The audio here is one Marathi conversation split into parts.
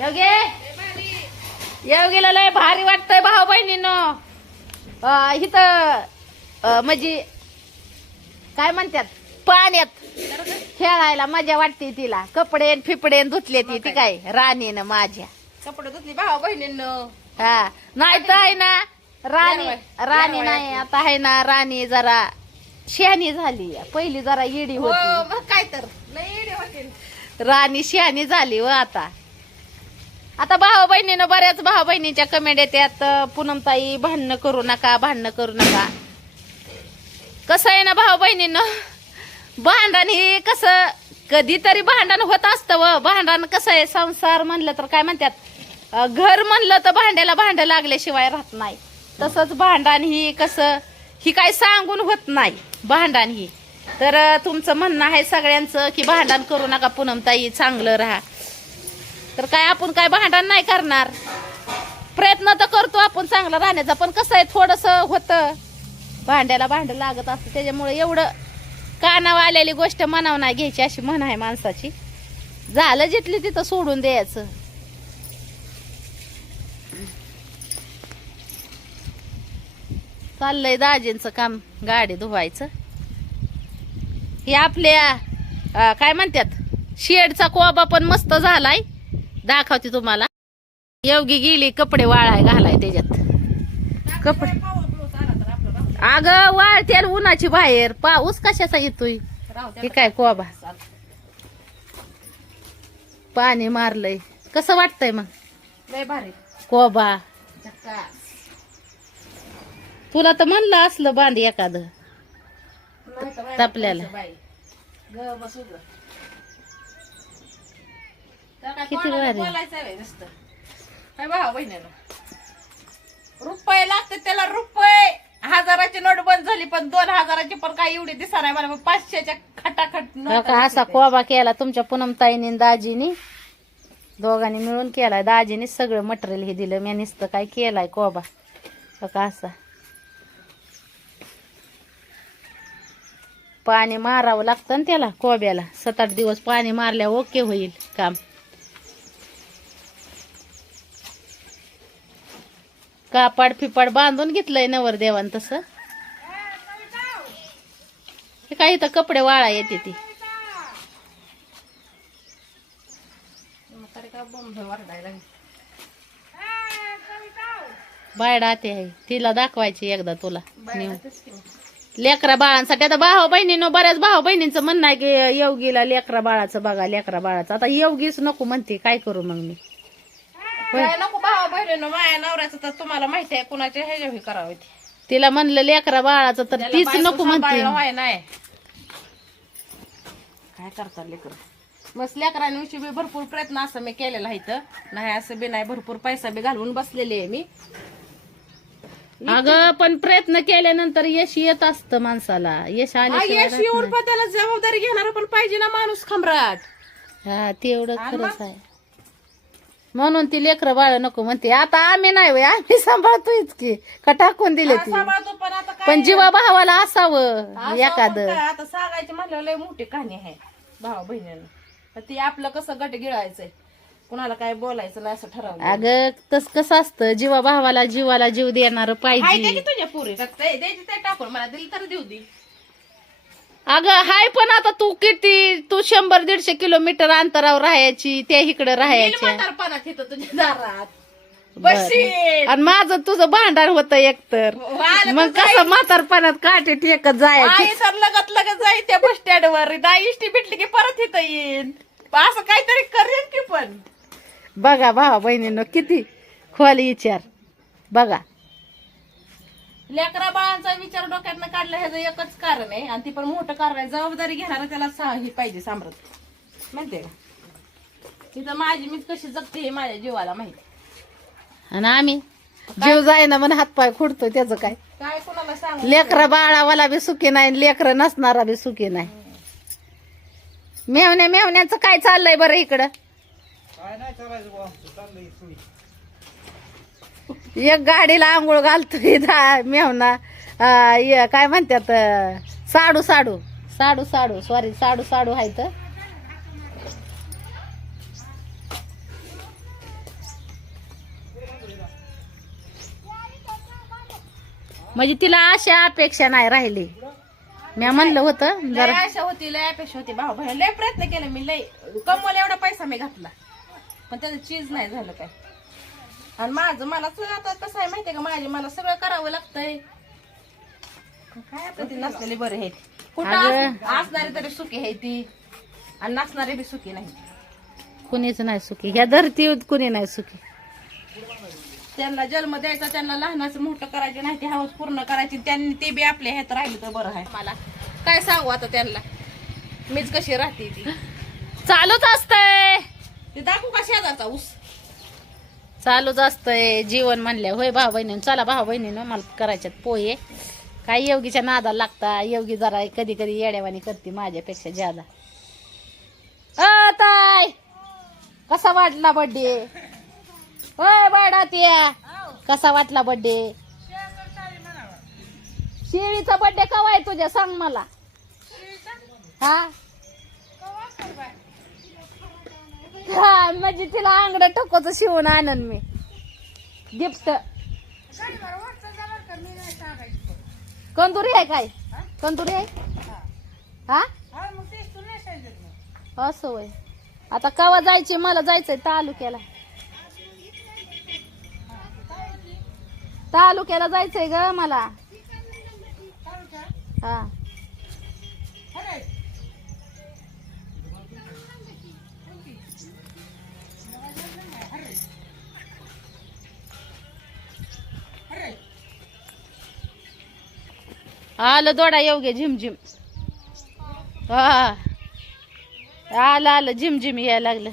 योगे योगीला लय भारी वाटतंय भाऊ बहिणीनं. इथं म्हणजे काय म्हणतात? पाण्यात खेळायला मजा वाटते तिला. कपडे न फिपडे धुतले ती ती काय? राणीनं माझ्या. कपडे धुतली भाऊ बहिणीनं. हा. नाही तर आहे ना राणी राणी नाही. आता आहे ना राणी जरा शहाणी झाली. पहिली जरा येडी हो होती. काय तर. राणी शहाणी झाली व आता. आता भाऊ बहिणीनं बऱ्याच भाऊ बहिणीच्या कमेंट येतात पूनमताई भांडणं करू नका भांडणं करू नका. कसं आहे ना भाऊ बहिणीनं? भांडण हे कसं कधीतरी भांडण होत असतं व. भांडण कसं आहे संसार म्हणलं तर काय म्हणतात घर म्हणलं तर भांड्याला भांड लागल्याशिवाय राहत नाही. तसंच भांडण ही कसं ही काय सांगून होत नाही भांडण ही. तर तुमचं म्हणणं आहे सगळ्यांचं की भांडण करू नका पूनमताई चांगलं राहा. तर काय आपण काय भांडण नाही करणार? प्रयत्न तर करतो आपण चांगला राहण्याचा पण कसं आहे थोडस होतं. भांड्याला भांड लागत असतं त्याच्यामुळे एवढं कानावर आलेली गोष्ट मनाव नाही घ्यायची अशी म्हण आहे माणसाची. झालं जिथली तिथं सोडून द्यायचं. चाललंय दाजींचं काम गाडी धुवायचं. हे आपल्या काय म्हणतात शेडचा कोबा पण मस्त झालाय. दाखवते तुम्हाला. योगी गेली कपडे वाळाय घालाय त्याच्यात. कपडे. अगं वाळते उन्हाची बाहेर. पाऊस कशाचा येतोय? हे काय कोबा? पाणी मारलंय. कसं वाटतंय मग? कोबा. तुला तर म्हणलं असलं बांध एखादं. नाही तर बाई, तापल्याला. बाई. ग बसू ग. तर काय किती भारी. रुपये लागते त्याला रुपये. हजाराची नोट बंद झाली पण दोन हजाराची पण काय एवढी दिसा नाही मला. पाचशेच्या खटाखट हो असा. कोबा केला तुमच्या पूनमताईने आणि दाजीनी? दोघांनी मिळून केलाय. दाजीने सगळं मटेरियल हे दिलं. मी नुसतं काय केलाय कोबा? हो का असा? पाणी मारावं लागतं ना त्याला कोब्याला. सात आठ दिवस पाणी मारल्यावर ओके होईल काम. कापड फिपाड बांधून घेतलंय नवर देवान तसं हे काही तर कपडे वाळा येते ती काय. बायडा ते आहे तिला दाखवायची एकदा तुला. लेकरा बाळांसाठी आता भाऊ बहिणीनं बऱ्याच भाऊ बहिणींचं म्हणणं आहे की योगीला लेकरा बाळाचं बघा लेकरा बाळाचं आता योगीच नको म्हणते काय करू मग मी. काय नको भावा बहिणीनं माया नवऱ्याचं तर तुम्हाला माहिती आहे कुणाच्या ह्याच्या करावं ते. तिला म्हणलं लेकरा बाळाचं तर त्याला तीच बायको नको म्हणते. सांभाळलं व्हाय नाही. काय करतात लेकर? मस्त लेकरांविषयी बी भरपूर प्रयत्न असं मी केलेला आहे इथं. नाही असं बी नाही भरपूर पैसा बी घालवून बसलेली आहे मी. अगं पण प्रयत्न केल्यानंतर यश येत असतं माणसाला. यश हा, आल्याशिवाय यश राहत येऊन नाही. पण त्याला जबाबदारी घेणार पण पाहिजे ना माणूस खमराट हा ते एवढं आणि खरंच? आहे. म्हणून ती लेकरं बाळ नको म्हणते. आता आम्ही नाही वय आम्ही सांभाळतोय की का टाकून दिले ती? सांभाळतो पण आता काय पण जीवा भावाला असावं असं आपण एखादं. काय, आता सांगायची म्हणल्यावर लय मोठी कहाणी आहे भावा बहिणीनं. ती आपलं कसं गट गिळायचंय. कुणाला काय बोलायचं नाही असं ठरवलं. अगं तस कसं असतं? जीवा भावाला जीवाला जीव देणार ते पाहिजे की तुझ्या पुरी टाकून. मला दिली तर देऊ दे. अगं हाय पण आता तू किती तू शंभर दीडशे किलोमीटर अंतरावर राहायची त्या इकडे राहायच्या. म्हातारपणात येतं तुझ्या दारात. बरं. बशील आणि माझं तुझं भांडण होतं एकतर. वाला मग तर कसं म्हातारपणात काठी टेकत जायची? आई तर लगत लगत जाईल त्या बस स्टँड वर. दाई इष्टी भेटली की परत इथं येईन. असं काहीतरी करेन की पण. बघा भावा बहिणीनं किती खोल विचार. बघा. लेकरा बाळांचा विचार डोक्यातनं काढलं ह्याचं एकच कारण आहे. आणि ती पण मोठं कारण आहे. जबाबदारी घेणार त्याला सा- ही पाहिजे सामरत. माहितीये का? तिथं माझी मी कशी जगते हे माझ्या जीवाला माहिती आणि आम्ही जीव जायना म्हणून हातपाय खुडतो त्याचं काय? काय कोणाला सांग? लेकरा बाळावाला बी सुखी नाही लेकर नसणारा बी सुखी नाही. मेवण्या मेवण्याचं काय चाललंय बरं इकडं? एक गाडीला आंघोळ घालतोय मेहना काय म्हणतात साडू साडू. साडू साडू सॉरी साडू साडू आहे तर. म्हणजे तिला अशा अपेक्षा नाही राहिली. मी म्हणलं होत जरा अशा होती लय अपेक्षा होती. भाऊ भाऊ लय प्रयत्न केला मी लय कमवला एवढा पैसा मी घातला. पण त्याचं चीज नाही झालं काय. आणि माझं मला आता कसं आहे माहितीये का? माझे मला सगळं करावं लागतंय. काय आता ती नसलेली बरे आहेत कुठं. अस- असणारी तरी सुखी आहे ती. आणि नसणारी बी सुखी नाही. कुणीच नाही सुखी. ह्या धरती कुणी नाही सुखी. त्यांना जन्म द्यायचा त्यांना लहानाचं मोठं करायचे नाही ती हवस पूर्ण करायची त्यांनी ते बी आपल्या ह्यात राहिलं तर बरं आहे. मला काय सांगू आता त्यांना? मीच कशी राहते ती. चालूच असतंय. ते दाखवू का शेजारचा ऊस? चालूच असतंय जीवन म्हणल्या होय भाऊ बहिणीनं चला भाऊ बहिणीनं मला करायच्यात पोहे. काही योगीच्या नादाला लागता? योगी जरा कधी कधी येड्यावानी करते माझ्यापेक्षा ज्यादा. अ ताय कसा वाटला बड्डे होय बाडा त्या. कसा वाटला बड्डे शेळीचा बड्डे कवा आहे तुझ्या? सांग मला. हा? हा म्हणजे तिला आंगड टोकोच शिवून आणन मी. गिफ्ट. कंदुरी आहे काय? कंदुरी आहे? हा? असं होय आता कवा जायचे मला जायचंय तालुक्याला. तालुक्याला जायचंय ग मला. हा. आलं दोडा येऊ गे झिमझिम. हा. आलं आलं झिमझिम यायला लागलं.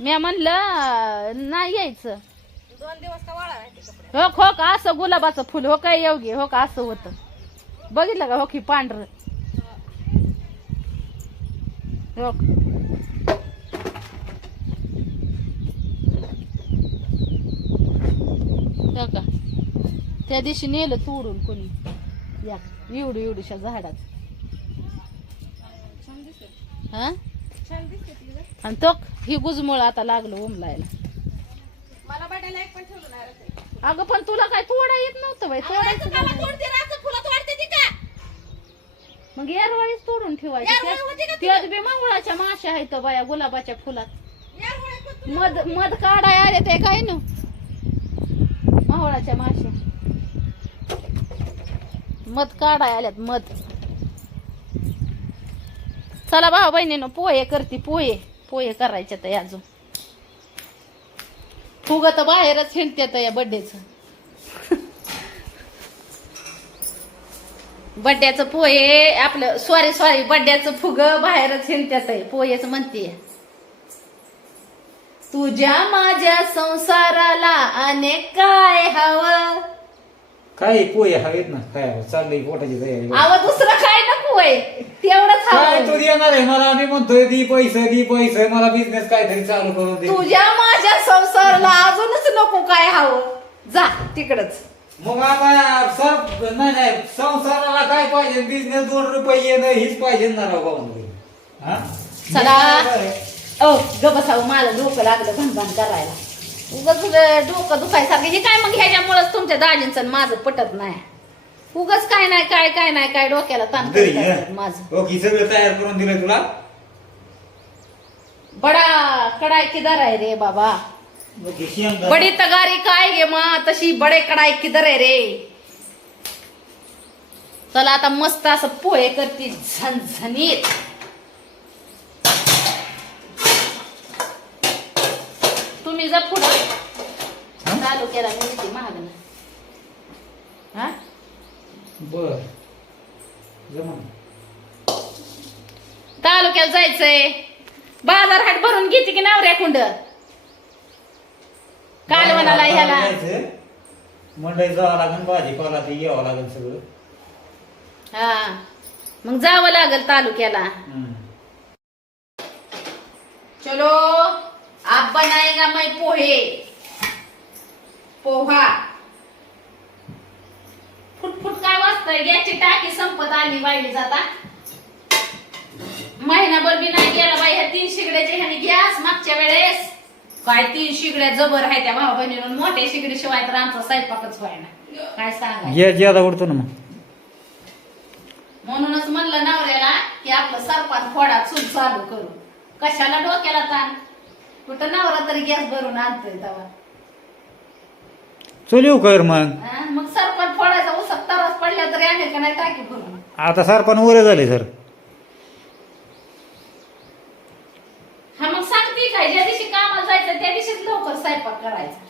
मी म्हणलं नाही यायचं. हो हो का असं गुलाबाचं फुल हो काय येऊ गे हो का असं होतं. बघितलं का हो की पांढरं? हो. हो का? त्या दिवशी नेलं तोडून कोणी. या एवढू एवढूशा झाडात हा. आणि तो ही गुजमुळ आता लागलो उमलायला. अगं पण तुला काय तोडा येत नव्हतं बाई. तोडायचं? मग एरवाळीच तोडून ठेवायची. त्यात- बी मंगळाच्या माश्या आहेत बाया गुलाबाच्या फुलात. मध मध काढाय आले ते काय न? मावळाच्या माश्या. मध काढाय आल्यात मध. चला भाऊ बहिणीनं पोहे करते पोहे. पोहे करायचे तर अजून. फुग तर बाहेरच हिंडत्यात या बड्डेच बड्ड्याचं पोहे आपलं सॉरी सॉरी बड्ड्याचं फुग बाहेरच हिंडत्यात आहे पोहेच म्हणते. तुझ्या माझ्या संसाराला अनेक काय हवं? काय पोहे हवेत ना काय चाललंय पोटाची तयारी. दुसरं काय नको आहे तेवढंच काय हवं तू येणार आहे मला? मी म्हणतोय दी पैसे दी पैसे मला बिझनेस काहीतरी चालू करून दे. तुझ्या माझ्या संसाराला अजूनच नको काय हवं. जा तिकडच. मग आता सर नाही नाही संसाराला काय पाहिजे? बिझनेस दोन रुपये येणं हीच पाहिजे ना राव भाऊ. हा? चला. ओ ग बसावं मला डोकं लागलं भनभन करायला. उगाच डोकं दुखायसारखं. हे काय मग ह्याच्यामुळेच तुमच्या दाजींचं माझं पटत नाही? उगाच काय नाही काय काय नाही काय डोक्याला ताण घरी ये. माझं. ओके सगळं तयार करून दिलं तुला? बडा कडाई किधर आहे रे बाबा? ओके शेंगदाणे. बड़ी तगारी काय गे मा तशी बडे कडाई किधर आहे रे? चला आता मस्त असं पोहे करते झणझणीत. तुम्ही जा पुढे चालू केला मी ती महाग हा? बर. जमा तालुक्यात जायचंय. बाजार हाट भरून घेते की नवऱ्या कुंड? कालवणाला ह्याला. जायचं. मंडईत जावं लागेल भाजीपाला ते यावं लागेल सगळं. हा. मग जावं लागेल तालुक्याला. चलो. आप बनाएगा मैं पोहे। पोहा। फुटफुट काय वाजतंय? गॅसची टाकी संपत आली वाईली जाता. महिनाभर बी नाही गेला बाई ह्या तीन शिगड्याचे ह्याने गॅस मागच्या वेळेस. काय तीन शिगड्या जबर आहे त्या भाऊ बहिणीनं मोठ्या शिगडी शिवाय तर आमचा स्वयंपाकच व्हायना. काय सांगा या ज्यादा उडतो ना मग. म्हणूनच म्हणलं नवऱ्याला की आपलं सरपान फोडा चूल चालू करू. कशाला डोक्याला ताण? कुठं नवरा तरी गॅस भरून आणतोय तेव्हा चल येऊ कर मग. हा, मग सरपण फोडायचा उसक तरच पडल्या तरी आणेल का नाही टाकी भरून? आता सारपण वर झाले सर. हा मग सांगते काय ज्या दिवशी कामाला जायचं त्या दिवशीच लवकर स्वयंपाक करायचा.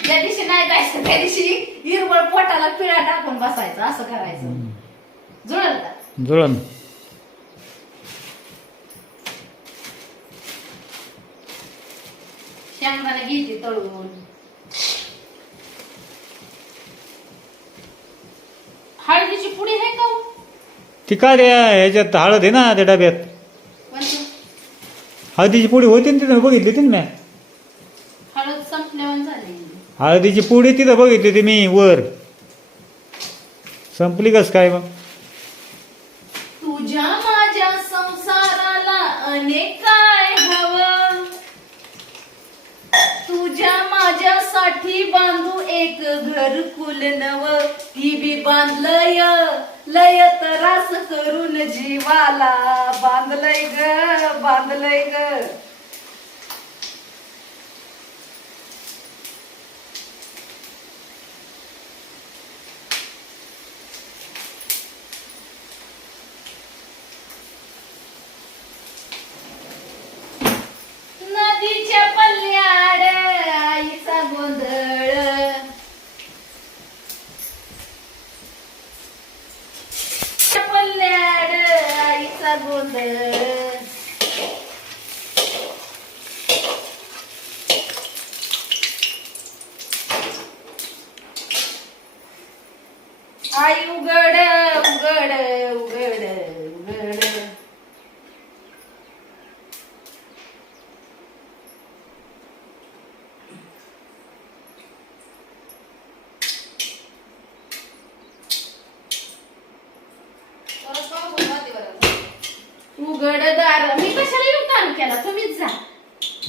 ज्या दिवशी नाही जायचं त्या दिवशी हिरवळ पोटाला पिळा टाकून बसायचं असं करायचं. जुळल का? जुळण शेंगदाणे घ्यायची तळून. हळदीची पुडी आहे का हो? ती काय रे ह्याच्यात हळद आहे ना त्या डब्यात. कोणती? हळदीची पुडी होती ना तिथं बघितली होती ना मी. हळद संपल्यावर झाली. हळदीची पुडी तिथं बघितली होती मी वर. संपली कस काय मग? तुझ्या माझ्या संसाराला अनेक काय हवं तुझ्या माझ्यासाठी बांधू एक घर कुल नव. ती बी बांधलय. लय त्रास करून जीवाला बांधलय ग बांधलय ग.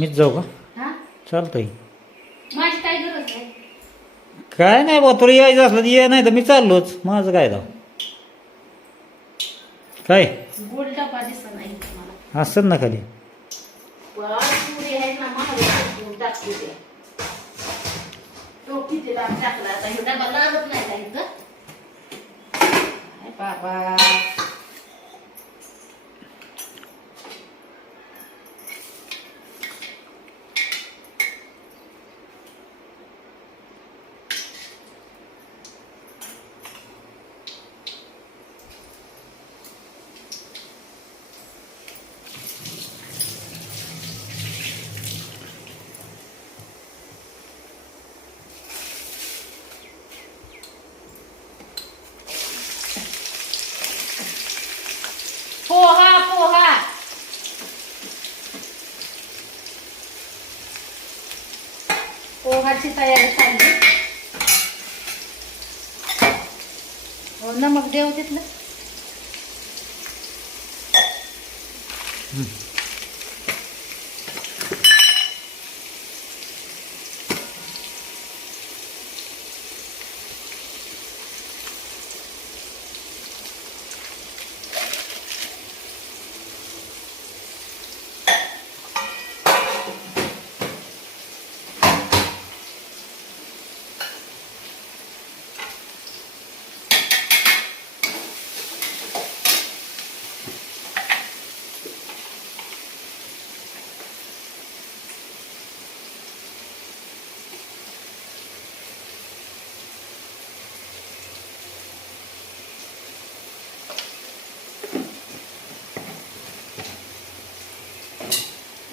मीच जाऊ का? हा? चालतंय माझी काय गरज आहे? काय नाही बा तुला यायचं असलं तर ये नाही तर मी चाललोच. माझं काय जाऊ काय? गोल डबा दिसत नाही तुम्हाला. असत ना खाली. पण पुढे आहेत ना महाराज टाकते ते. तो किती लांब टाकला. आता हे डबा लागत नाही का इथं? काय बाबा पोहा पोहा पोहाची तयारी चालली. हो नमक देव तिथलं.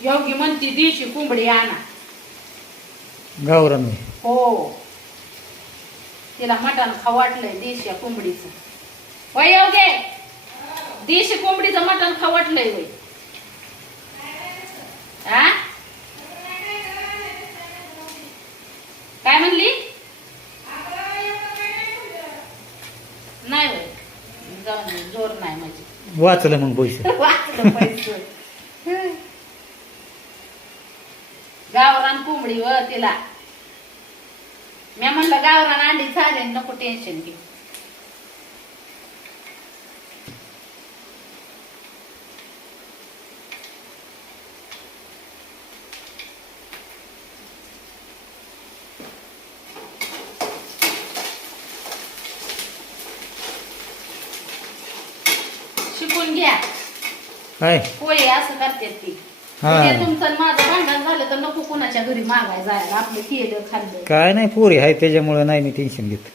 योगी म्हणती दिवशी कोंबडी आणा. गावरान. हो. तिला मटण खाऊ वाटलंय देशी कोंबडीचं. वय योगे? देशी कोंबडीचं मटण खाऊ वाटलंय वय आ? काय म्हणली? नाही वय जाऊन दे, जोर नाही माझी. वाचलं मग पैसे. वाचलं पैसे गावरान कोंबडी व तिला. मी म्हणलं गावरान अंडी चालेल नको टेन्शन घेऊ. शिकून घ्या. पोळी असं करते ती. म्हणजे तुमचं आणि माझं भांडण झालं तर नको कुणाच्या घरी मागाय जायला. आपलं केलं खाल्लं. काय नाही पोरी आहे त्याच्यामुळे नाही मी टेन्शन घेत.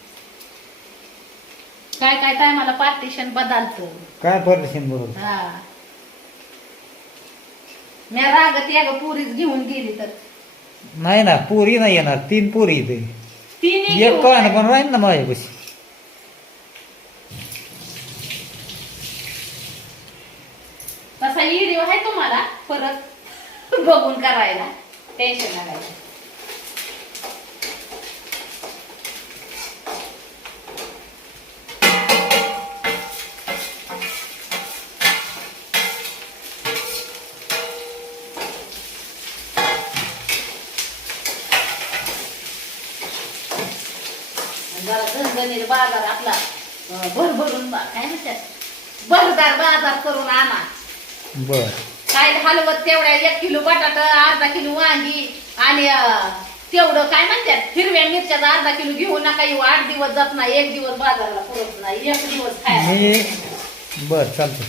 काय काय टायमाला पार्टिशन बदलतं. काय परदेशन बरोबर? हा. मी रागत या ग पुरीच घेऊन गेली तर. नाही ना पोरी नाही येणार. तीन पोरी इथे. तिने एक कान. पण राहील ना माझ्यापाशी तसा व्हिडिओ आहे तुम्हाला परत बघून करायला. टेन्शन लागायचं जरा बाजार आपला. भरभरून बा- काय म्हणतात? भरदार बाजार करून आणा. बर. हलवत तेवढ्या एक किलो बटाट अर्धा किलो वांगी आणि तेवढं काय म्हणतात हिरव्या मिरच्याचा अर्धा किलो घेऊ नका येऊ आठ दिवस जात नाही एक दिवस बाजारला पुरत नाही एक दिवस खायला. बर चालतं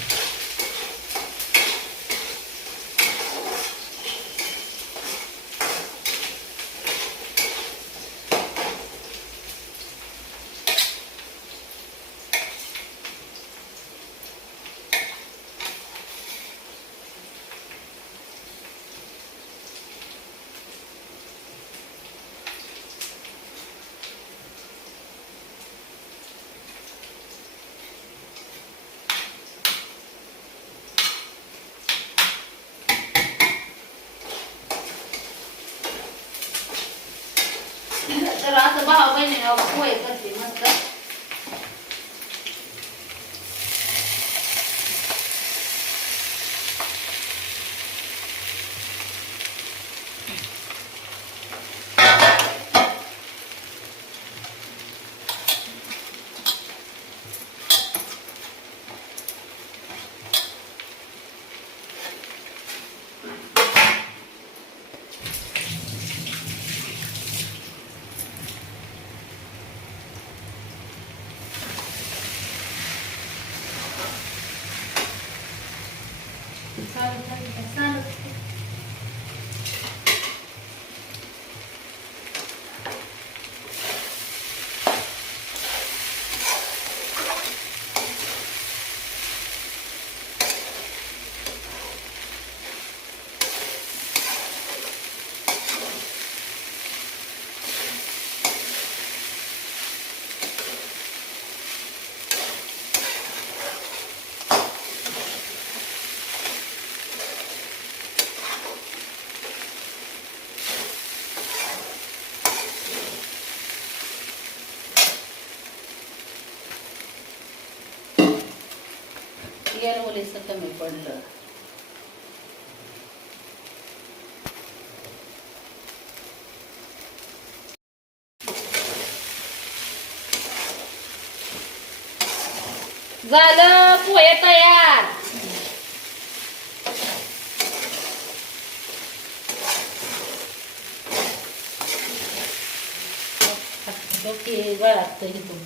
तर असं भाऊ बहिणी पोहे करते मस्त चालू चालू चालू येर ओलेस कमी पडलं. झालं पोहे तयार. डोके गळात इथून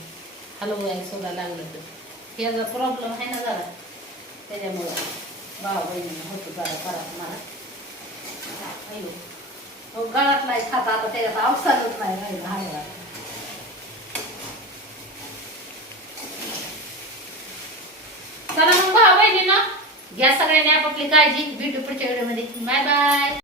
हलवायला सोडा लागलं तर. याचा प्रॉब्लेम आहे ना जरा. त्याच्यामुळं भावा बहिणीनं होतो जरा करा मला. अयो हो नाही खाता आता त्याच्यात अवसालच नाही राहील हलवा चला मग भावा बहिणीनं घ्या सगळ्यांनी आपापली काळजी. भेटू पुढच्या व्हिडिओमध्ये. Bye bye.